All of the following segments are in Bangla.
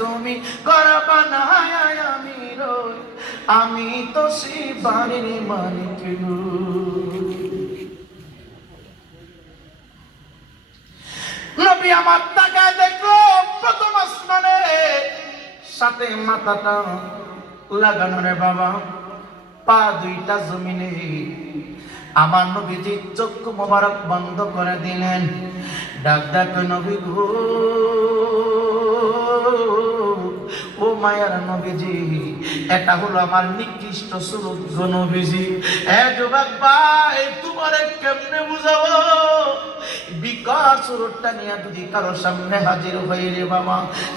জমি ঘর বানায় আমি রই, আমি তো সেই বাড়ির মালিক নই। নবী আমার তাকায় দেখলো প্রথম আসমানে সাথে মাথাটা লাগানো রে বাবা, পা দুইটা জমিনে। আমার নবীজি চক্ষু মোবারক বন্ধ করে দিলেন, ডাক ডাক নবী গো, ও মায়ার নবীজি, এটা হলো আমার নিকৃষ্ট স্বরূপ গো নবীজি। এ যুবক ভাই, তোমারে কেমনে বুঝাবো? বিকাশ স্বরূপটা নিয়ে যদি কারো সামনে হাজির হই রে বাবা,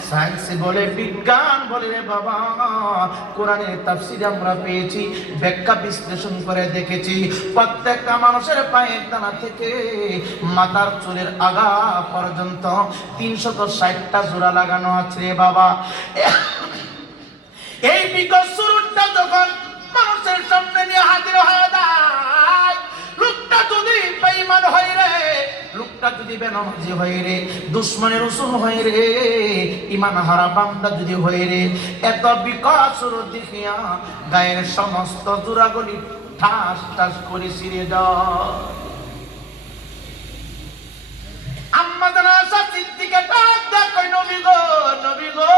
সায়েন্স বলে, বিজ্ঞান বলে রে বাবা, কোরআনের তাফসীরে আমরা পেয়েছি, ব্যাখ্যা বিশ্লেষণ করে দেখেছি, প্রত্যেকটা মানুষের পায়ের দানা থেকে মাথার চুলের আগা পর্যন্ত 360টা জোড়া লাগানো আছে রে বাবা। এই বিকাশ স্বরূপটা যখন মানুষের সামনে নিয়ে হাজির হয়ে যায়, লোকটা যদি বেঈমান হয় রে, লোকটা যদি বেনামাজি হয় রে, দুশমনের রসুল হয় রে, ঈমান হারা বান্দা যদি হয় রে, এত বিকাশ স্বরূপ দেখিয়া গায়ের সমস্ত জোড়াগুলি ঠাস ঠাস করে ছিঁড়ে যায়। আম্মা জানা আয়েশা সিদ্দিকা ডাক দেয়, কই নবী গো, নবী গো,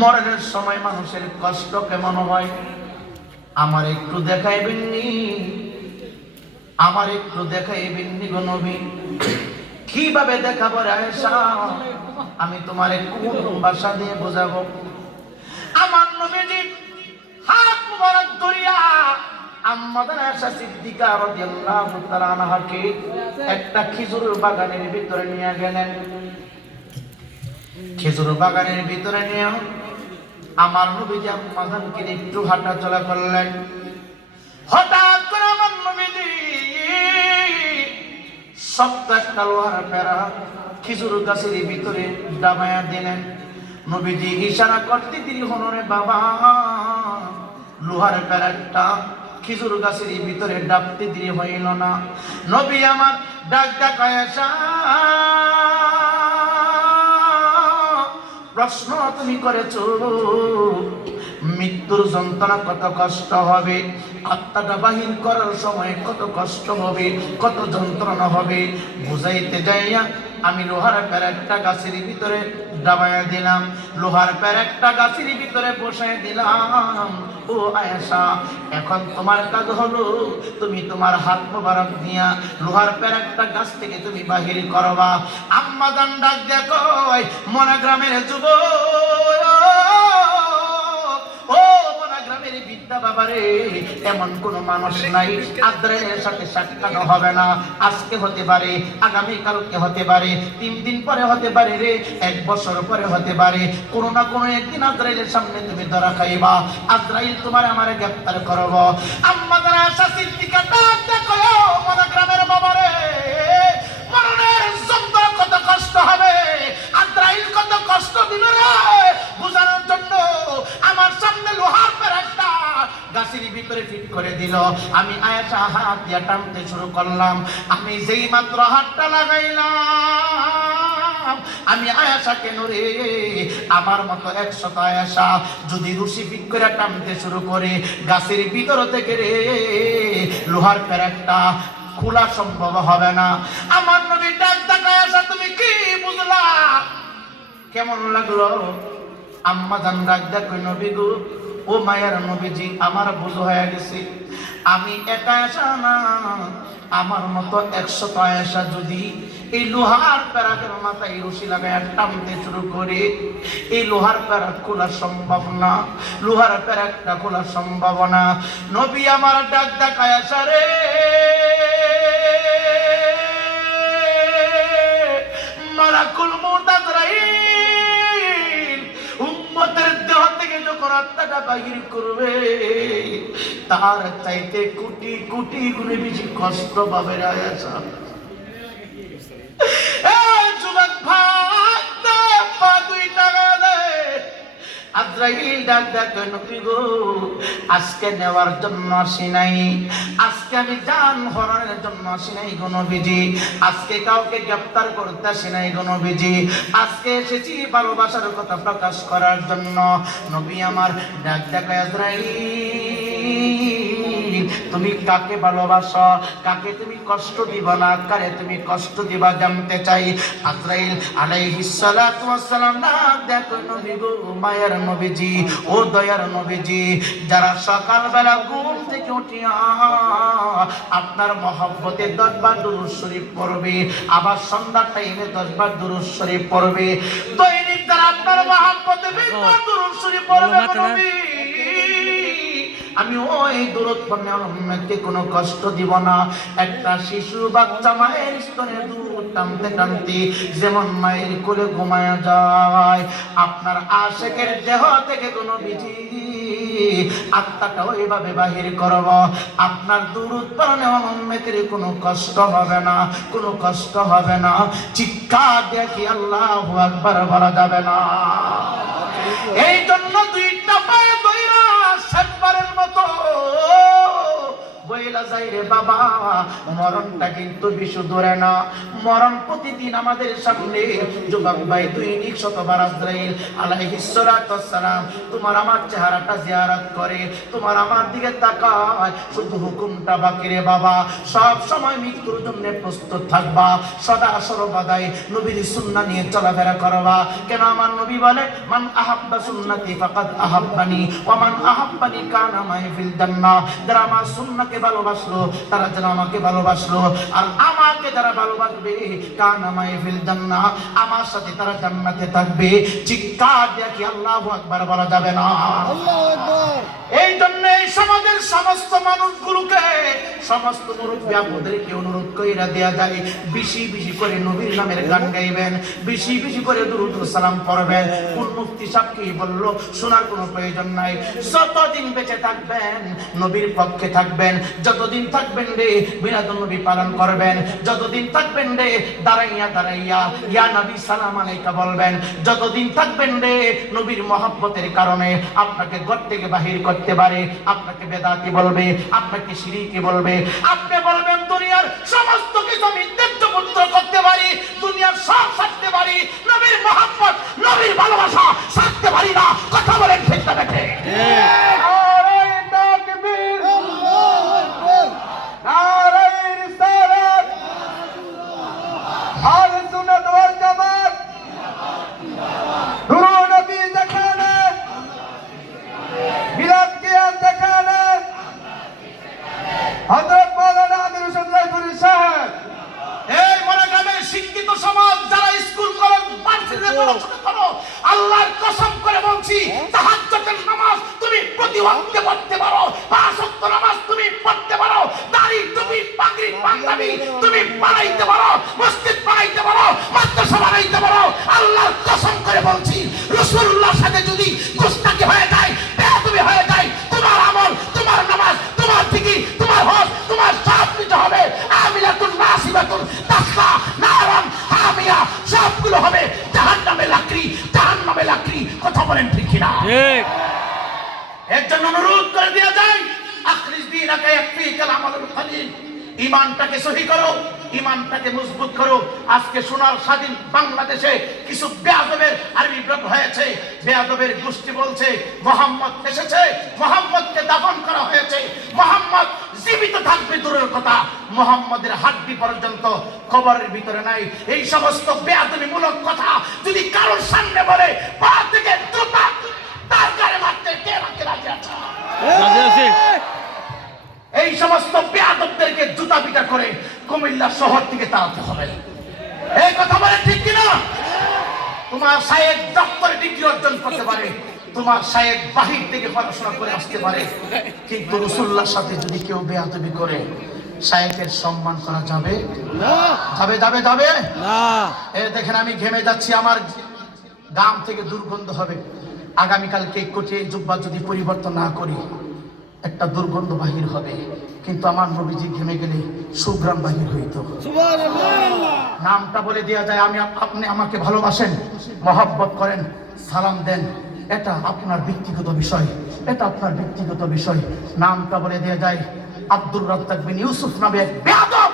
মরণের সময় মানুষের কষ্ট কেমন হয় আমার একটু দেখাইবেননি, আমার একটু দেখাইবেননি গো নবী। কিভাবে দেখাবো রে আয়েশা, আমি তোমারে কোন ভাষা দিয়ে বোঝাবো? আমার নবীজি হাত মুবারক ধরিয়া আম্মা আয়েশা সিদ্দিকা রাদিয়াল্লাহু তাআলা আনহাকে একটা খেজুর বাগানের ভিতরে নিয়ে গেলেন। খেজুর বাগানের ভিতরে নিয়ে আমার নবীজি আম্মা জানকে একটু হাঁটা চলা করলেন। হঠাৎ করে আমার নবীজি শক্ত একটা লোহার প্যারা খেজুর গাছের ভিতরে দাবায়া দিলেন। নবীজি ইশারা করতে দিল, হনরে বাবা, লোহার প্যারাটা খেজুর গাছের ভিতরে ডাবতে দিলে হইল না। নবী আমার ডাক ডাক আয়েশা, প্রশ্ন তুমি করেছো, মৃত্যুর যন্ত্রণা কত কষ্ট হবে, আত্মাটা বাহির করার সময় কত কষ্ট হবে, কত যন্ত্রণা হবে, বুঝাইতে যাইয়া আমি লোহার প্যারেকটা গাছের ভিতরে দাবাইয়া দিলাম, লোহার প্যারেকটা গাছের ভিতরে বসাই দিলাম। ও আয়েশা, এখন তোমার কাজ হলো, তুমি তোমার হাত মোবারক দিয়া লোহার প্যারেকটা গাছ থেকে তুমি বাহির করবা। আম্মা জান ডাক দিয়া কয়, মনাগ্রামের যুবক, ও মনাগ্রামের বিদ্যা বাবারে, এমন কোন মানুষ নাই আদ্রাইলের সাথে সাক্ষাৎ হবে না। আজকে হতে পারে, আগামী কালকে হতে পারে, 3 দিন পরে হতে পারে রে, 1 বছর পরে হতে পারে, কোনো না কোনো একদিন আদ্রাইলের সামনে তুমি ধরা খাইবা, আদ্রাইল তোমার আমারে গ্রেফতার করব। আম্মা জান আয়েশা সিদ্দিকা ডাক দেখো, মনাগ্রামের বাবারে, মরণের যন্ত্রণা কত কষ্ট হবে, আদ্রাইল কত কষ্ট দিবে রে, বুঝানোর জন্য আমার সামনে লোহার প্যারেকটা গাছের ভিতরে ফিট করে দিল। আমি আয়েশা হাত দিয়া টানতে শুরু করলাম। আমি যেই মাত্র হাতটা লাগাইলাম, আমি আয়েশা কেন রে, আমার মতো 100 আয়েশা যদি রশি ফিট করে টানতে শুরু করে গাছের ভিতর থেকে রে, লোহার প্যারেকটা খোলা সম্ভব হবে না। আমার নবী ডাক ডাক আয়েশা, তুমি কি বুঝলা, কেমন লাগলো? আম্মা জান ডাক ডাক, নবী গো, ও মায়ের নবীজি, আমার বুঝ হয়ে গেছে, আমি একা আয়েশা না, আমার মতো 100 আয়েশা যদি এই লোহার প্যারাকের মাথায় রশি লাগায় টানতে শুরু করে, এই লোহার প্যারাক খোলা সম্ভব না, লোহার প্যারাকটা খোলা সম্ভব না। নবী আমার ডাক ডাক আয়েশা রে, মালাকুল মউত আজরাইল উম্মতের দেহ থেকে যখন আত্মাটা বাহির করবে, তার চাইতে কোটি কোটি গুণে বেশি কষ্ট পাবে আয়েশা। যুবক ভাই, পা দুইটা গেলে আজরাইল ডাক ডাক নবী গো, আজকে নেওয়ার জন্য আসি নাই, আজকে আমি জান হরণের জন্য আসি নাই গো নবীজি, আজকে কাউকে গ্রেফতার করতে আসি নাই গো নবীজি, আজকে এসেছি ভালোবাসার কথা প্রকাশ করার জন্য। নবী আমার ডাক ডাক আজরাইল, তুমি কাকে ভালোবাসো, কাকে তুমি কষ্ট দিবা না, কারে তুমি কষ্ট দিবা জানতে চাই। আজরাইল আলাইহিস সালাতু ওয়াস সালাম ডাক দেখো নবী গো, মায়ের নবীজি, ও দয়ার নবীজি, যারা সকালবেলা ঘুম থেকে উঠিয়া আপনার মহব্বতে 10 বার দুরূদ শরীফ পড়বে, আবার সন্ধ্যার টাইমে 10 বার দুরূদ শরীফ পড়বে, দৈনিক যারা আপনার মহব্বতে 20 বার দুরূদ শরীফ পড়বে নবী, আমি ওই দূরত পণ্যের উম্মতকে কোনো কষ্ট দিব না। একটা শিশু বাচ্চা মায়ের স্তনে দুধ টানতে টানতে যেমন মায়ের কোলে ঘুমায়া যায়, আপনার আশিকের দেহ থেকে কোনো বিধি আত্মাটা ওইভাবে বাহির করব, আপনার দূরত পণ্যের উম্মতের কোনো কষ্ট হবে না, কোনো কষ্ট হবে না। চিৎকার দিয়ে কি আল্লাহু আকবার বলা যাবে না? এই জন্য দুইটা পায়ে দইরা শেষবারের মতো বইলা যাই রে বাবা, মরণটা কিন্তু বেশি দূরে না, মরণ প্রতিদিন আমাদের সামনে। যুবক ভাই দৈনিক 100 বার আজরাইল আলাইহিস সালাতু ওয়াস সালাম তোমার আমার চেহারাটা জিয়ারত করে, তোমার আমার দিকে তাকায়, শুধু হুকুমটা বাকি রে বাবা, সব সময় মৃত্যুর জন্য প্রস্তুত থাকবা, সদা সর্বদাই নবীর সুন্নাহ নিয়ে চলাফেরা করবা। কেন আমার নবী বলে, মান আহাব্বা সুন্নতি ফাকাদ আহাব্বানি ওয়া মান আহাব্বানি কানা মাই ফিল জান্নাহ, যারা আমার সুন্নাহকে ভালোবাসলো তারা যেন আমাকে ভালোবাসলো, আর আমাকে যারা ভালোবাসবে কানা মাই ফিল জান্নাহ, আমার সাথে তারা জান্নাতে থাকবে। চিৎকার দিয়ে কি আল্লাহু আকবার বলা যাবে না? আল্লাহু আকবার। এই জন্য এই সমাজের সমস্ত মানুষগুলোকে, সমস্ত মুরব্বী আপনাদেরকে অনুরোধ কইরা দেয়া যায়, বেশি বেশি করে নবীর নামের গান গাইবেন, বেশি বেশি করে দুরূদ ও সালাম পড়বেন। কোন মুফতি সাহেব কি বললো শোনার কোনো প্রয়োজন নাই। যতদিন বেঁচে থাকবেন নবীর পক্ষে থাকবেন, যতদিন থাকবেন রে মিলাদুন নবী পালন করবেন, যতদিন থাকবেন রে দাঁড়াইয়া দাঁড়াইয়া ইয়া নবী সালাম আলাইকা বলবেন, যতদিন থাকবেন রে নবীর মহব্বতের কারণে আপনাকে ঘর থেকে বাহির করতে পারে, আপনাকে বেদাতি বলবে, আপনাকে শিরকি বলবে, আপনি বলবেন দুনিয়ার সমস্ত কিছু আমি ত্যায্য পুত্র করতে পারি, দুনিয়ার সব ছাড়তে পারি, নবীর মহব্বত নবীর ভালোবাসা ছাড়তে পারি না। কথা বলেন ঠিক না বেঠে? শিক্ষিত সমাজ যারা স্কুল কলেজ ভার্সিটিতে পড়াশোনা করো, আল্লাহর কসম করে বলছি, তাহাজ্জুদের নামাজ তুমি প্রতি ওয়াক্তে পড়তে পারো, 5 ওয়াক্ত নামাজ তুমি পড়তে পারো, দাড়ি টুপি পাগড়ি পাঞ্জাবি তুমি বানাইতে পারো, মসজিদ বানাইতে পারো, মাদ্রাসা বানাইতে পারো। আল্লাহর কসম করে বলছি, রাসূলুল্লাহর সাথে যদি গোস্তাকি হয়ে যায়, বেয়াদবি হয়ে যায়, তোমার আমল, তোমার নামাজ, তোমার জিকির, তোমার হজ, তোমার সব কিছু হবে আমিলাতুন নাসিবাতুন তাসলা নারান হামিয়া, সবগুলো হবে জাহান্নামে লাকড়ি, জাহান্নামে লাকড়ি। কথা বলেন ঠিক কিনা? ঠিক। এর জন্য অনুরোধ করে দেয়া যায়, আখরিজ দীনাকা ইয়াকফিকাল আমালুল কলিল, ঈমানটাকে সহি করো, ঈমানটাকে মজবুত করো। আজকে সোনার স্বাধীন বাংলাদেশে কিছু বেয়াদবের আরবি বিপ্লব হয়েছে, বেয়াদবের গোষ্ঠী বলছে মুহাম্মদ এসেছে, মুহাম্মদকে দাফন করা হয়েছে, মুহাম্মদ জীবিত থাকবে দূরের কথা, মুহাম্মদের হাড্ডি পর্যন্ত কবরের ভিতরে নাই। এই সমস্ত বেয়াদবিমূলক কথা যদি কারোর সামনে বলে, পা থেকে জুতা তার গায়ে মারতে কে রাখতে রাজি আছে? এই সমস্ত বেয়াদবদেরকে জুতা পিটা করে কুমিল্লা শহর থেকে তাড়াতে হবে। এই কথা বলে ঠিক কিনা? তোমার শায়েখ ডক্টরেট ডিগ্রি অর্জন করতে পারে, তোমার শায়েখ বাহির থেকে পড়াশোনা করে আসতে পারে, কিন্তু রাসূলুল্লাহর সাথে যদি কেউ বেয়াদবি করে, শায়েখের সম্মান করা যাবে না? যাবে যাবে যাবে না। এই দেখেন আমি ঘেমে যাচ্ছি, আমার গাম থেকে দুর্গন্ধ হবে। আগামীকাল কেক কোটে জুব্বা যদি পরিবর্তন না করি, একটা দুর্গন্ধ বাহির হবে, কিন্তু আমার নবীজি ঘেমে গেলে সুগ্রাম বাহির হইত। নামটা বলে দেওয়া যায়, আমি আপনি আমাকে ভালোবাসেন, মহব্বত করেন, সালাম দেন, এটা আপনার ব্যক্তিগত বিষয়, এটা আপনার ব্যক্তিগত বিষয়। নামটা বলে দেয়া যায়, আব্দুর রাজ্জাক বিন ইউসুফ নামে এক বেয়াদব,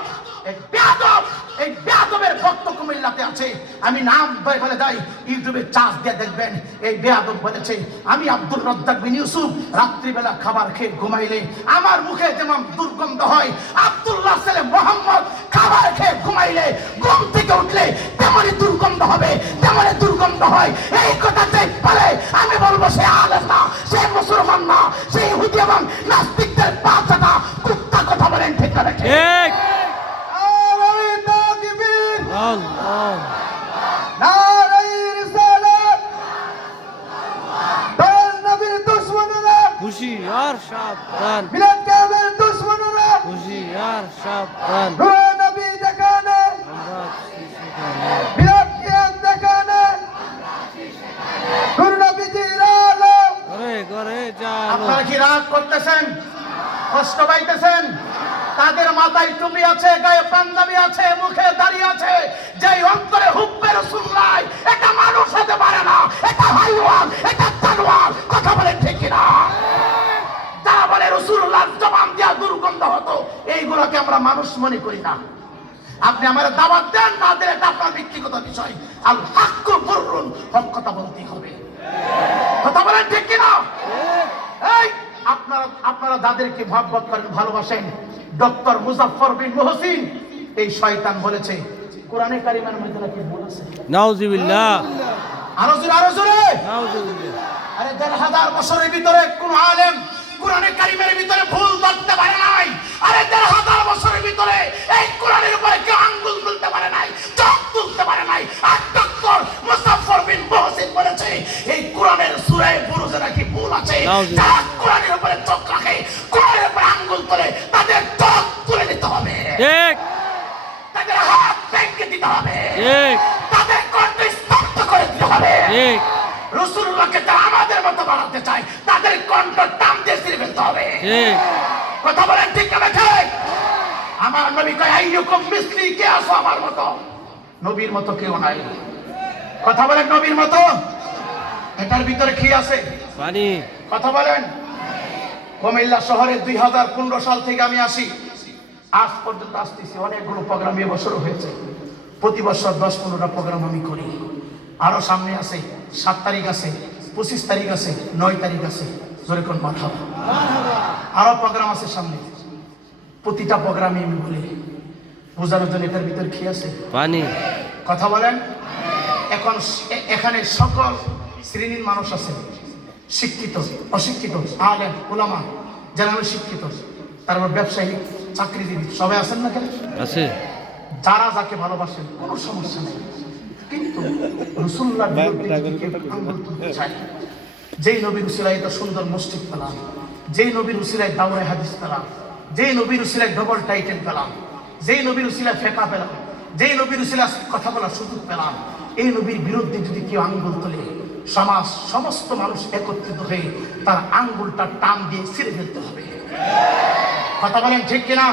এক বেয়াদব, এই বেয়াদবের ভক্ত কুমিল্লাতে আছে। আমি নাম বলে দেই, ইউটিউবে চার্জ দিয়ে দেখবেন। এই বেয়াদব বলেছে, আমি আব্দুর রাজ্জাক বিন ইউসুফ রাত্রিবেলা খাবার খেয়ে ঘুমাইলে আমার মুখে যেমন দুর্গন্ধ হয়, আব্দুল্লাহ ছেলে মোহাম্মদ খাবার খেয়ে ঘুমাইলে ঘুম থেকে উঠলে তেমনই দুর্গন্ধ হবে, তেমনই দুর্গন্ধ হয়। এই কথাতে বলে আমি বলবো সে আলেম না, সে মুসলমান না, সে ইহুদি এবং নাস্তিকদের বাচ্চাটা কুত্তা। কথা বলেন ঠিক না? ঠিক। হুশিয়ার সাবধান, মিলাদ কামের দুশমনেরা হুশিয়ার সাবধান, নূর নবী দেখানে আমরা সেখানে মিলাদ কিয়াম দেখানে নূর নবীজির আলো। ঘরে ঘরে যাও। আপনারা কি রাগ করতেছেন, কষ্ট পাইতেছেন? তাদের মাথায় টুপি আছে, গায়ে পাঞ্জাবি আছে, মুখে দাঁড়িয়ে আছে, যে অন্তরে হুব্বে রাসূলুল্লাহ, এটা মানুষ হতে পারে না, এটা হাইওয়ান, এটা জানোয়ার। কথা বলে ঠিক না? যারা বলে রাসূলুল্লাহ জবান দিয়া দুর্গন্ধ হতো, এইগুলোকে আমরা মানুষ মনে করি না। আপনি আমার দাওয়াত দেন না দেন, এটা আপনার ব্যক্তিগত বিষয়। আল হাক্কু বুররুন, হক কথা বলতেই হবে। কথা বলেন ঠিক কিনা? এই আপনারা যাদেরকে মহব্বত করেন, ভালোবাসেন, ডক্টর মুজাফফর বিন মুহসিন, এই শয়তান বলেছে কোরআনে কারিমের মধ্যে নাকি ভুল আছে। নাউজুবিল্লাহ, আরো জোরে নাউজুবিল্লাহ। আরে ১,৫০০ বছরের ভিতরে কোন আলেম কোরআনে কারিমের ভিতরে ভুল ধরতে পারে নাই। আরে ১,৫০০ বছরের ভিতরে এই কোরআনের উপরে কেউ আঙ্গুল তুলতে পারে নাই, চোখ তুলতে পারে নাই। আর ডক্টর মুজাফফর বিন মুহসিন বলেছে এই কোরআনের সূরা বুরুজে নাকি ভুল আছে। যারা কোরআনের উপরে চোখ রাখে, কোরআনের উপরে আঙ্গুল তোলে, তাদের চোখ তুলে দিতে হবে, ঠিক তাদের হাত ভেঙে দিতে হবে, ঠিক তাদের কণ্ঠ স্তব্ধ করে দিতে হবে। ঠিক। রাসূলুল্লাহকে যারা আমাদের মতো বানাতে চায়, তাদের কণ্ঠ টান দিয়ে ছিঁড়ে ফেলতে হবে। ঠিক। কথা বলেন ঠিক না ঠিক? আমার নবী কয় আইয়ুকুম মিসলি, কে আছো আমার মতো? নবীর মতো কেউ নাই। কথা বলেন নবীর মতো? এটার ভিতরে কি আছে? পানি। কথা বলেন। কুমিল্লা শহরে 2015 সাল থেকে আমি আসি, আজ পর্যন্ত আসতেছি। অনেকগুলো প্রোগ্রাম এবছরও হয়েছে। প্রতি বছর 10-15টা প্রোগ্রাম আমি করি। আরো সামনে আছে, 7 তারিখ আছে, 25 তারিখ আছে, 9 তারিখ আছে। জোরে কোন মারহাবা। আরো প্রোগ্রাম আছে সামনে। প্রতিটা প্রোগ্রামে আমি বলি, বোঝানোর জন্য এটার ভিতরে কি আছে? পানি। কথা বলেন। এখন এখানে সকল শ্রেণীর মানুষ আছে, শিক্ষিত, অশিক্ষিত, আলেম, উলামা, যারা শিক্ষিত, তারপর ব্যবসায়ী, চাকরিজীবী, সবাই আছেন না কেন? আছে। যারা যাকে ভালোবাসেন কোনো সমস্যা নেই, কিন্তু রাসূলুল্লাহর বিরুদ্ধে যদি কেউ আঙ্গুল তুলতে চায়, যেই নবীর উসিলায় এত সুন্দর মসজিদ পেলাম, যেই নবীর উসিলায় দাওরায়ে হাদিস পেলাম, যেই নবীর উসিলায় ডবল টাইটেল পেলাম, যেই নবীর উসিলায় ফেকা পেলাম, যেই নবীর উসিলায় কথা বলার সুযোগ পেলাম, এই নবীর বিরুদ্ধে যদি কেউ আঙ্গুল তোলে, সমাজ সমস্ত মানুষ একত্রিত হয়ে তার আঙ্গুলটা টান দিয়ে ছিঁড়ে ফেলতে হবে। কথা বলেন ঠিক কিনা?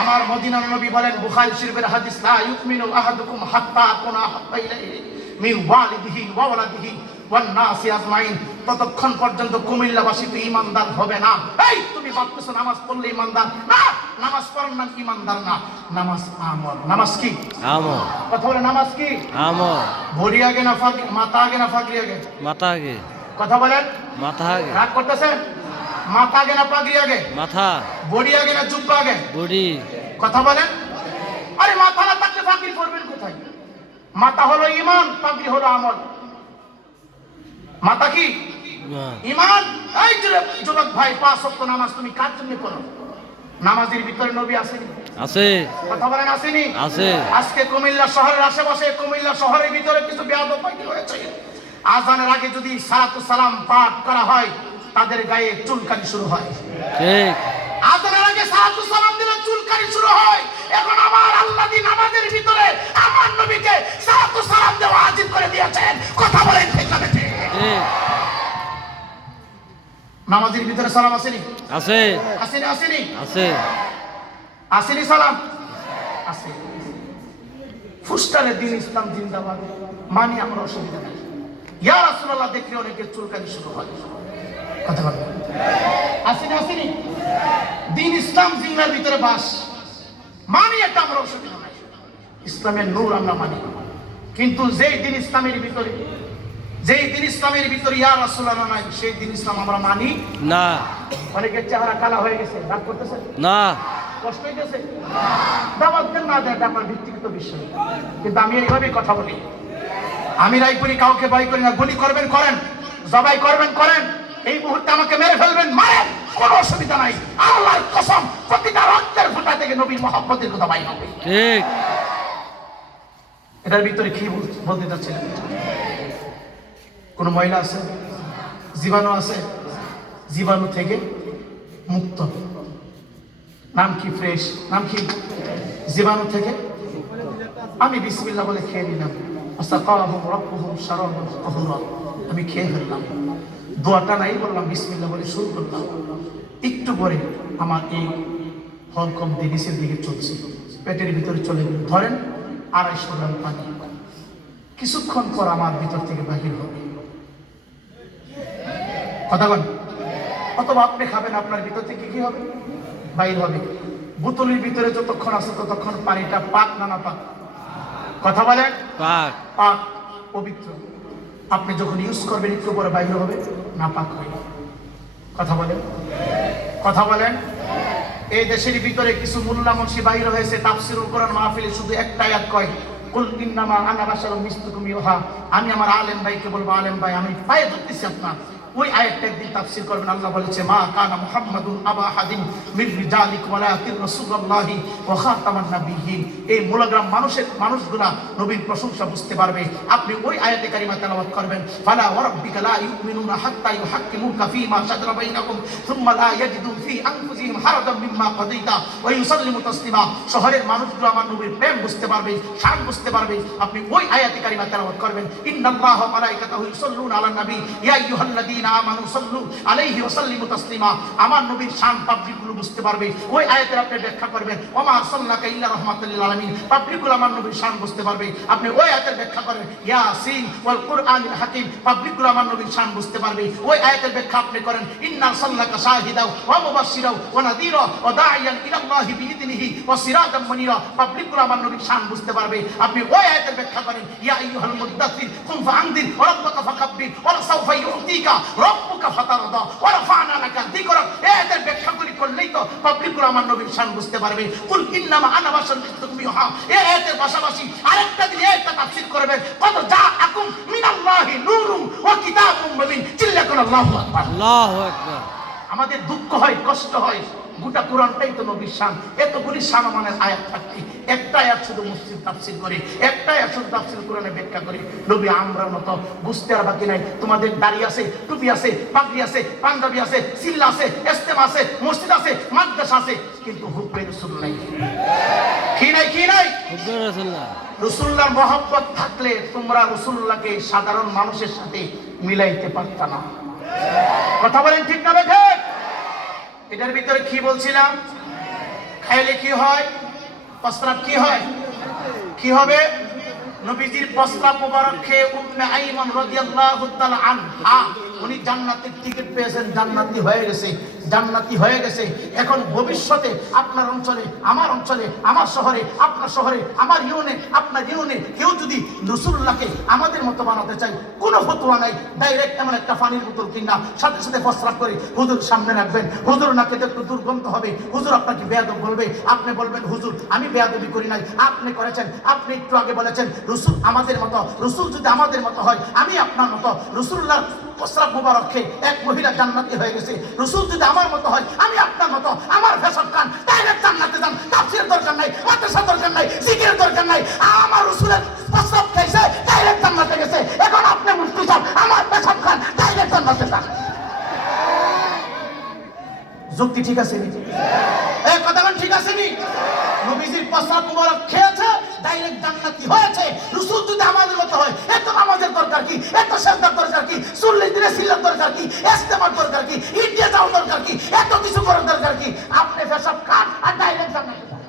আমার মদিনার নবী বলেন, বুখারী শরীফের হাদিস, লা ইউমিনু আহাদুকুম হাত্তা আকুনা আহাব্বা ইলাইহি মিন ওয়ালিদিহি ওয়া ওয়ালাদিহি ওয়ান নাসি আজমাইন। ততক্ষণ পর্যন্ত কুমিল্লাবাসী তো ঈমানদার হবে না। এই তুমি ভাবতেছো নামাজ পড়লে ঈমানদার না? নামাজ পড়ার নাম ঈমানদার না, নামাজ আমল। নামাজ কি? আমল। কথা বলে নামাজ কি? আমল। বডি আগে না ফাগরি, মাথা আগে না ফাগরি আগে? মাথা আগে। কথা বলেন। মাথা আগে। রাগ করতেছেন? মাথা আগে না পাগড়ি আগে? মাথা। বডি আগে না জুব্বা আগে? বডি। কথা বলেন। আরে মাথা না থাকলে পাগড়ি পরবেন কোথায়? মাথা হলো ঈমান, পাগড়ি হলো আমল। মাথা কি? ঈমান। এই যুবক ভাই, 5 ওয়াক্ত নামাজ তুমি কার জন্য পড়ো? নামাজের ভিতরে নবী আসেনি? আছে। কথা বলেন আসেনি? আছে। আজকে কুমিল্লা শহরের আশেপাশে, কুমিল্লা শহরের ভিতরে কিছু বেয়াদব পাগড়ি হয়েছে। আজানের আগে যদি সালাতুস সালাম পাঠ করা হয়, তাদের গায়ে চুলকানি শুরু হয়। ঠিক। আজানের আগে সালাতুস সালাম দিলে চুলকানি শুরু হয়। এখন আমার আল্লাহ দি নামাজের ভিতরে আমার নবীকে সালাতুস সালাম দেওয়া ওয়াজিব করে দিয়েছেন। কথা বলেন ঠিক না ঠিক? নামাজের ভিতরে সালাম আসেনি? আছে। আসেনি? আসেনি? আছে। আসেনি সালাম? আছে। ফুস্টারে দিন ইসলাম জিন্দাবাদ মানি, আমরা অসুবিধা নেই। ইয়া রাসূলুল্লাহ দেখলে অনেকের চুলকানি শুরু হয়। কথা বলেন আসেনি আসেনি? দিন ইসলাম জিম্মার ভিতরে বাস মানি, একটা আমরা অসুবিধা নাই, ইসলামের নূর আমরা মানি। কিন্তু যেই দিন ইসলামের ভিতরে ইয়া রাসূলুল্লাহ নাই, সেই দিন ইসলাম আমরা মানি না। অনেকের চেহারা কালা হয়ে গেছে, রাগ করতেছে, না। কষ্ট হইতেছে, দাওয়াত দেন না দেন, এটা আমার ব্যক্তিগত বিষয়। কিন্তু আমি এইভাবেই কথা বলি, আমি রায়পুরি কাউকে ভয় করি না। গুলি করবেন করেন, জবাই করবেন করেন, এই মুহূর্তে আমাকে মেরে ফেলবেন মারেন, কোনো অসুবিধা নাই। আল্লাহর কসম, প্রতিটা রক্তের ফোঁটা থেকে নবীর মহব্বতের কথা বাইর হবে। ঠিক। এটার ভিতরে কি বলতে চাচ্ছিলেন? কোন ময়লা আছে, জীবাণু আছে, জীবাণু থেকে মুক্ত। নাম কি? ফ্রেশ। নাম কি? জীবাণু থেকে। আমি বিসমিল্লাহ বলে খেয়ে নিলাম, আস্তাগফিরুল্লাহ রাব্বুহুম শারাবান তাহুরা, আমি খেয়ে ফেললাম, দোয়াটা নাই বললাম, বিসমিল্লাহ বলে শুরু করলাম। একটু পরে আমার এই হলকম দিয়ে নিচের দিকে চলছে, পেটের ভিতরে চলে গেল। ধরেন 250 গ্রাম পানি, কিছুক্ষণ পর আমার ভিতর থেকে বাহির হবে। কথা বলেন। অথবা আপনি খাবেন, আপনার ভিতর থেকে কি হবে? বাইর হবে। বোতলের ভিতরে যতক্ষণ আছে ততক্ষণ পানিটা পাক না না পাক? কথা বলেন। পাক। পাক, পবিত্র। আপনি যখন ইউজ করবেন একটু পরে বাইর হবে না পাক হয়ে। কথা বলেন, কথা বলেন। এই দেশের ভিতরে কিছু মোল্লা মুন্সি বাইর হয়েছে, তাফসীরুল কোরআন মাহফিলে শুধু একটা আয়াত কয়, কুল ইন্নামা আনা বাশারুম মিসলুকুম ইউহা। আমি আমার আলেম ভাইকে বলবো, আলেম ভাই আমি পায়ে ধরতেছি আপনার, ওই আয়াতটা একদিন তাফসীর করবেন। আল্লাহ বলেছে, মা কানা মুহাম্মাদুন আবা আহাদিন মিন রিজালিকুম ওয়ালাকিন রাসূলুল্লাহি ওয়া খাতামান নাবিয়্যিন। এই মোলাগ্রাম মানুষগুলা নবীর প্রশংসা বুঝতে পারবে। আপনি ওই আয়াতে কারিমা তেলাওয়াত করবেন, ফালা ওয়া রাব্বিকা লা ইউমিনুনা হাত্তা ইউহাক্কিমুকা ফীমা শাজারা বাইনাকুম সুম্মা লা ইয়াজিদু ফী আনফুসিহিম হারাজাম মিম্মা কাদাইতা ওয়া ইউসাল্লিমু তাসলিমা। শহরের মানুষগুলো আমার নবীর প্রেম বুঝতে পারবে, শান বুঝতে পারবে। আপনি ওই আয়াতে কারিমা তেলাওয়াত করবেন, ইন্নাল্লাহা ওয়া মালাইকাতাহু ইউসাল্লুনা আলান নবী ইয়া আইয়ুহাল্লাযীনা আমানু সাল্লু আলাইহি ওয়া সাল্লিমু তাসলিমা। আমার নবীর শান পাবলিকগুলো বুঝতে পারবে। ওই আয়াতের আপনি ব্যাখ্যা করবেন, ওয়া মা আরসালনাকা ইল্লা রাহমাতাল লিল আলামিন। পাবলিকগুলো আমার নবীর শান বুঝতে পারবে। আপনি ওই আয়াতের ব্যাখ্যা করেন, ইয়াসিন ওয়াল কুরআনিল হাকিম। পাবলিকগুলো আমার নবীর শান বুঝতে পারবে। ওই আয়াতের ব্যাখ্যা আপনি করেন, ইন্না আরসালনাকা শাহিদাও ওয়া মুবাশশিরাও ওয়া নাযীরা ওয়া দাঈয়ান ইলাল্লাহি বিইذনিহি ওয়া সিরাজাম মুনীরা। পাবলিকগুলো আমার নবীর শান বুঝতে পারবে। আপনি ওই আয়াতের ব্যাখ্যা করেন, ইয়া আইয়ুহাল মুদ্দাথির কুম ফাআনদির ওয়া রাব্বাকা ফাকাব্বির ওয়া সাওফা ইউতিকা রব্বুকা ফাতারদা ওয়া রাফা'না লাকা যিকরাক। এদের ব্যাখ্যাগুলি করলেই তো পাবলিকগুলো আমার নবীর শান বুঝতে পারবে। কুল ইন্নামা আনা বাশারুম মিসলুকুম ইউহা, এই আয়াতের পাশাপাশি আরেকটা দিন একটা তাফসীর করবেন, কত জাআকুম মিনাল্লাহি নূরুন ওয়া কিতাবুম মুবিন। চিল্লা কোন আল্লাহু আকবার। আল্লাহু আকবার। আমাদের দুঃখ হয়, কষ্ট হয়, গোটা কোরআনটাই তো নবীর শান। এতগুলি শানমানের আয়াত থাকতে একটা আয়াত শুধু মুফসির তাফসীর করে, একটা আয়াত শুধু তাফসীর কোরআনে ব্যাখ্যা করে। নবী আমরার মতো বুঝতে আর বাকি নাই। তোমাদের দাড়ি আছে, টুপি আছে, পাগড়ি আছে, পাঞ্জাবি আছে, সিল্লা আছে, ইস্তেমা আছে, মসজিদ আছে, মাদ্রাসা আছে, কিন্তু হুব্বে রাসূল নাই। কি নাই? কি নাই? হুজুর রাসূলুল্লাহ। রাসূলুল্লাহর মহব্বত থাকলে তোমরা রাসূলুল্লাহকে সাধারণ মানুষের সাথে মিলাইতে পারতা না। কথা বলেন ঠিক না বেঠে? এটার ভিতরে কি বলছিলাম? খাইলে কি হয়? প্রস্রাব কি হয়? কি হবে? নবীজির প্রস্রাব মোবারক খেয়ে উম্মে আইমান রাদিয়াল্লাহু তাআলা আনহা উনি জান্নাতের টিকিট পেয়েছেন, জান্নাতি হয়ে গেছে, জান্নাতি হয়ে গেছে। এখন ভবিষ্যতে আপনার অঞ্চলে, আমার অঞ্চলে, আমার শহরে, আপনার শহরে, আমার ইউনিয়নে, আপনার ইউনিয়নে কেউ যদি রাসূলুল্লাহকে আমাদের মতো বানাতে চায়, কোনো ফতোয়া নাই, ডাইরেক্ট এমন একটা পানির বোতল কিনা সাথে সাথে প্রস্রাব করে হুজুর সামনে রাখবেন। হুজুর নাকে একটু দুর্গন্ধ হবে, হুজুর আপনাকে বেয়াদব বলবে। আপনি বলবেন, হুজুর আমি বেয়াদবি করি নাই, আপনি করেছেন। আপনি একটু আগে বলেছেন রাসূল আমাদের মতো। রাসূল যদি আমাদের মতো হয়, আমি আপনার মতো। রাসূলুল্লাহর প্রস্রাব মোবারক খেয়ে এক মহিলা জান্নাতি হয়ে গেছে। রাসূল যদি আমার মতো হয়, আমি আপনার মতো, আমার পেশাব খান, ডাইরেক্ট জান্নাতে যান। তাফসীরের দরকার নাই, মাদ্রাসার দরকার নাই, জিকিরের দরকার নাই। আমার রাসূলের প্রস্রাব খাইছে, ডাইরেক্ট জান্নাতে গেছে। এখন আপনি মুফতি সাহেব আমার পেশাব খান, ডাইরেক্ট জান্নাতে যান। যুক্তি ঠিক আছে নি? এই কথাটা ঠিক আছে নি? নবীজির প্রস্রাব মোবারক খেয়েছে, ডাইরেক্ট জান্নাতি হয়েছে। রাসূল যদি আমাদের মতো হয়, এত নামাজের দরকার কি? এত সিজদার দরকার কি? 40 দিনে সিলার দরকার কি? ইস্তেমার দরকার কি? ইন্ডিয়া যাওয়ার দরকার কি? এত কিছু করার দরকার কি? আপনি পেশাব খান আর ডাইরেক্ট জান্নাতে যান।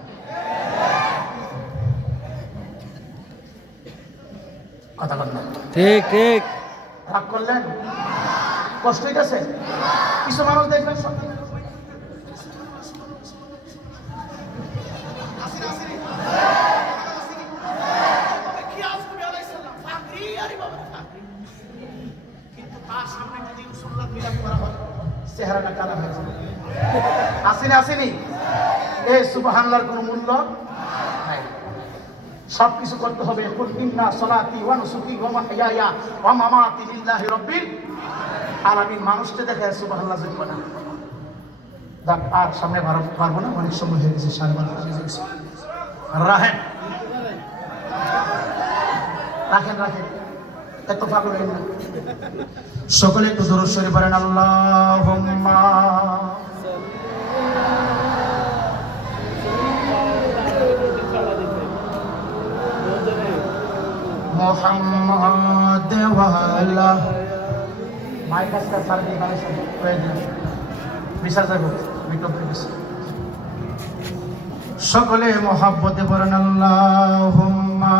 কথা বল না? ঠিক ঠিক। রাগ করলেন? কষ্ট হইতেছে? কিছু মানুষ দেখবেন কিন্তু তার সামনে যদি সুন্নাত মিলাদ করা হয় চেহারাটা কালা হয়ে যাবে। আসেনি আসেনি? এই সুবহানাল্লাহর কোনো মূল্য নাই। সবকিছু করতে হবে। কুল ইন্না সলাতি ওয়া নুসুকি ওয়া মাহইয়ায়া ওয়া মামাতি লিল্লাহি রাব্বিল আলামিন। মানুষকে দেখে সুবহানাল্লাহ বলবো না। দেখ আর সামনে পারবো না, অনেক সময় হয়ে গেছে, 12:30 বেজে গেছে। রাখেন রাখেন রাখেন, এত পাগল হয়ে না। সকলে একটু দরুদ শরীফ পড়েন। আল্লাহুম্মা মুহাম্মাদ ওয়া আলা মাই কাজটা সার্ভিস বানাইছে করে দিন বিশ্বাস যাবো বিটকে দিছে। সকলে মহব্বতে পড়েন আল্লাহুম্মা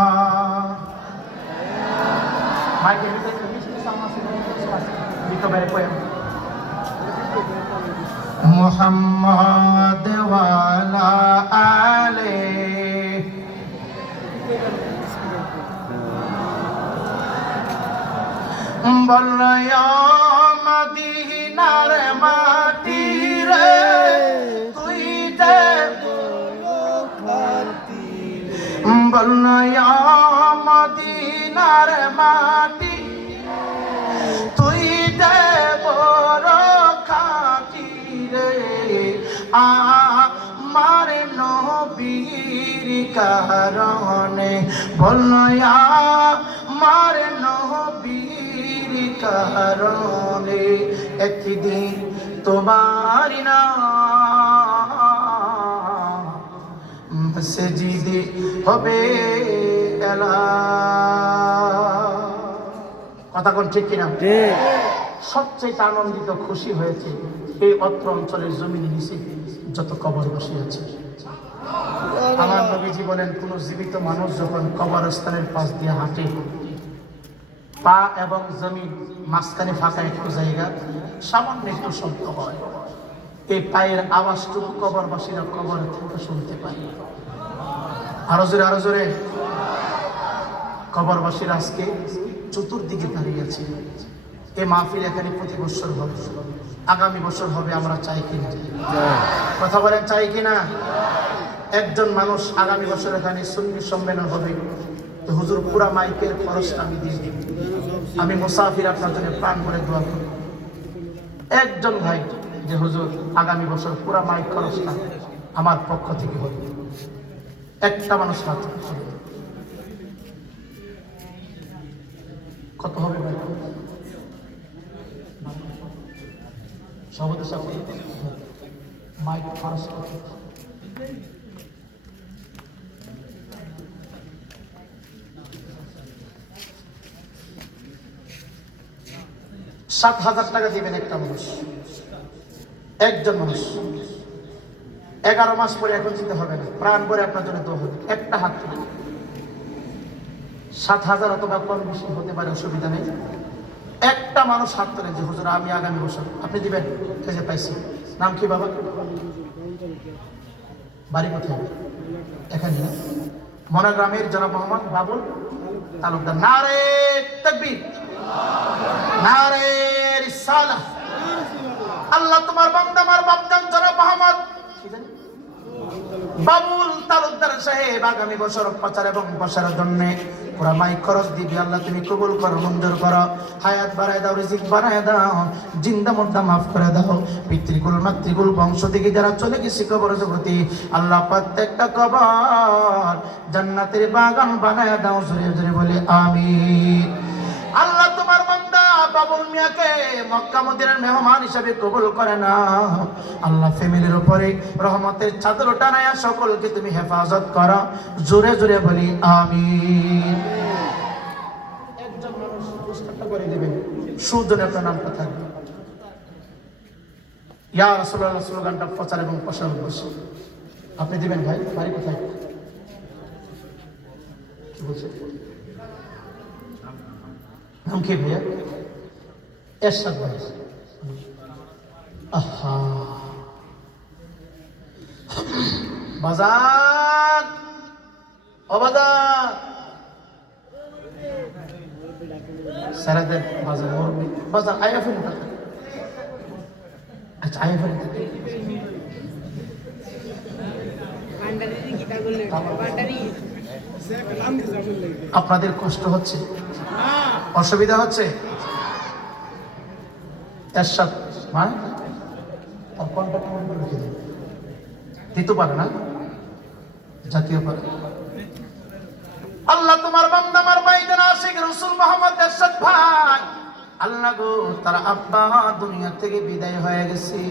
মাইকে ভিতরে মিষ্টি সাউন্ড আছে বিটকে বাইরে কই মুহাম্মাদ ওয়া আলা আলি বলয়া মদিনার মাটি রে তুই দে বলয়া মদিনার মাটি তুই দে বড় খাটি রে আমার নবীর কারণে বলয়া আমার নবীর কারণে একদিন তোমার নাম মসজিদে হবে এলা। কথা কোন ঠিক কিনা? সবচেয়ে আনন্দিত খুশি হয়েছে এই অত্র অঞ্চলের জমিনে নিচে যত কবর বসে আছে। আমার নবীজি বলেন কোন জীবিত মানুষ যখন কবরস্থানের পাশ দিয়ে হাঁটে, পা এবং জমিন মাঝখানে ফাঁকা একটু জায়গা, সামান্য একটু শব্দ হয়, এই পায়ের আওয়াজটুকু কবরবাসীরা কবরে থেকে শুনতে পায়। আরো জোরে আরো জোরে। কবরবাসীরা আজকে চতুর্দিকে দাঁড়িয়ে আছে। এই মাহফিল এখানে প্রতি বছর হবে, আগামী বছর হবে, আমরা চাই কিনা? কথা বলেন চাই কিনা? একজন মানুষ আগামী বছর এখানে সুন্নি সম্মেলন হবে, তো হুজুর পুরা মাইকের খরচটা আমি দিয়ে দিই। আমি মুসাফির আপনার জন্য প্রাণ করে দোয়া করি। একজন ভাই যে হুজুর আগামী বছর পুরা মাইক খরচটা আমার পক্ষ থেকে হবে, একটা মানুষ হাত তুলবে। কত হবে ভাই? সভাপতি সাহেব মাইক খরচ কত? ৳৭,০০০ দিবেন একটা মানুষ, একজন মানুষ। 11 মাস পরে এখন দিতে হবে না, প্রাণ করে আপনার জন্য দোয়া হবে। একটা হাত ৭,০০০ অথবা কম বেশি হতে পারে, অসুবিধা নেই। একটা মানুষ হাত তোলে যে হুজুর আমি আগামী বছর, আপনি দিবেন? এই যে পাইছি। নাম কি বাবা? বাড়ি কোথায়? এখানে না? মনোগ্রামের জনাব মোহাম্মদ বাবুল তালুকদার। নারে তাকবীর, নারে রিসালাহ। আল্লাহ তোমার বান্দা আমার বাপজান জনাব মোহাম্মদ বাবুল তালুকদার সাহেব আগামী বছর প্রচার এবং প্রসারের জন্য পুরা মাইক খরচ দিবি। আল্লাহ তুমি কবুল করো, মঞ্জুর করো, হায়াত বাড়ায় দাও, রিজিক বাড়ায় দাও, জিন্দা মুর্দা মাফ করে দাও। পিতৃকুল মাতৃকুল বংশ থেকে যারা চলে গেছে কবর জগতে, আল্লাহ প্রত্যেকটা কবর জান্নাতের বাগান বানায় দাও। জোরে জোরে বলে আমিন। আল্লাহ তোমার বান্দা বাবুল মিয়াকে মক্কা মদিনার মেহমান হিসেবে কবুল করে না। আল্লাহ ফ্যামিলির উপরে রহমতের চাদর টানায়া সকলকে তুমি হেফাজত করো। জোরে জোরে বলি আমিন। একজন মানুষ পুস্তকটা করে দেবেন, সুজনে আপনার নামটা থাকবে। ইয়া রাসূলুল্লাহ স্লোগানটা প্রচার এবং প্রসার উদ্দেশ্যে আপনি দিবেন। ভাই বাড়ি কোথায়? কি বলছে? নাম কি ভাইয়া? এরশাদ ভাই আহা বাজার ও বাজার সারাদের বাজার মরবি বাজার আয়া ফেলে টাকা আচ্ছা আয়া ফেলে আপনাদের কষ্ট হচ্ছে অসুবিধা হচ্ছে এরশাদ মা তার কন্ট্যাক্ট নম্বর লিখে দিন দিতে পারে না জাতীয় পারে আল্লাহ তোমার বান্দা আমার ভাইজান আশিক রাসূল মুহাম্মদ এরশাদ ভাই আল্লাহ গো তার আব্বা দুনিয়া থেকে বিদায় হয়ে গেছে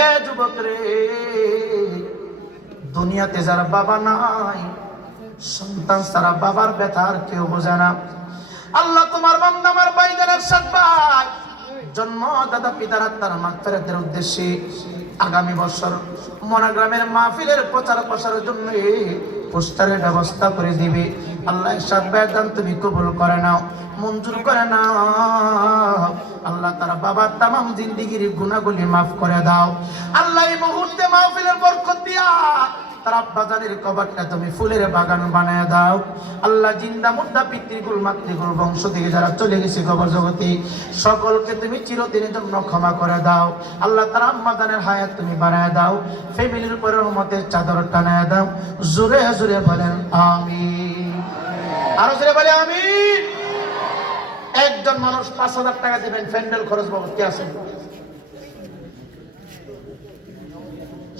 এ যুবক রে দুনিয়াতে যারা বাবা নাই সন্তান ছাড়া বাবার ব্যথা আর কেউ বোঝে না আল্লাহ তোমার বান্দা আমার ভাইজান এরশাদ ভাই জন্মদাতা পিতার আত্মার মাগফিরাতের উদ্দেশ্যে আগামী বছর মনোগ্রামের মাহফিলের প্রচার প্রসারের জন্য পোস্টারের ব্যবস্থা করে দিবে আল্লাহ এরশাদ ভাইজান তুমি কবুল করে নাও মঞ্জুর করে নাও আল্লাহ তার বাবার তামাম জিন্দেগির গুনাহগুলি মাফ করে দাও আল্লাহ এই মুহূর্তে মাহফিলের বরকত দিয়া তার আব্বাজানের কবরটা তুমি ফুলের বাগান বানায় দাও আল্লাহ জিন্দা মুর্দা পিতৃকুল মাতৃকুল বংশ থেকে যারা চলে গেছে কবর জগতে সকলকে তুমি চিরদিনের জন্য ক্ষমা করে দাও আল্লাহ তার আম্মাজানের হায়াত তুমি বাড়ায় দাও ফ্যামিলির উপরে রহমতের চাদর টানায় দাও জোরে জোরে বলেন আমিন আরো জোরে বলে আমিন একজন মানুষ ৫,০০০ টাকা দিবেন প্যান্ডেল খরচ বাবদ কে আছেন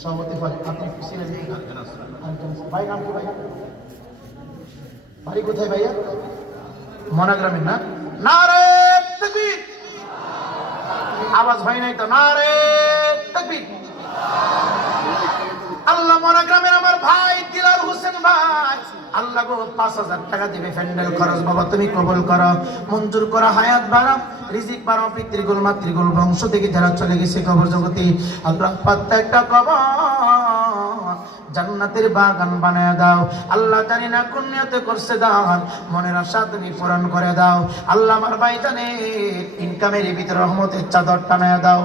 সভাপতি ভাই আপনি ছিলেন ভাই নাম কি ভাইয়া বাড়ি কোথায় ভাইয়া মনোগ্রামের না নারে তাকবীর আওয়াজ হয় নাই তো নারে তাকবীর আল্লাহ মনোগ্রামের আমার ভাই দিলার হোসেন ভাই আল্লাহ গো ৫,০০০ টাকা দিবে প্যান্ডেল খরচ বাবা তুমি কবুল করো মঞ্জুর করা হায়াত বাড়াও রিজিক বাড়াও পিতৃকুল মাতৃকুল বংশ থেকে যারা চলে গেছে কবর জগতে আল্লাহ প্রত্যেকটা কবর জান্নাতের বাগান বানায় দাও আল্লাহ জানি না কোন নিয়তে করছে দান মনের আশা তুমি পূরণ করে দাও আল্লাহ আমার ভাইজানের ইনকামের ভিতরে রহমতের চাদর টানায় দাও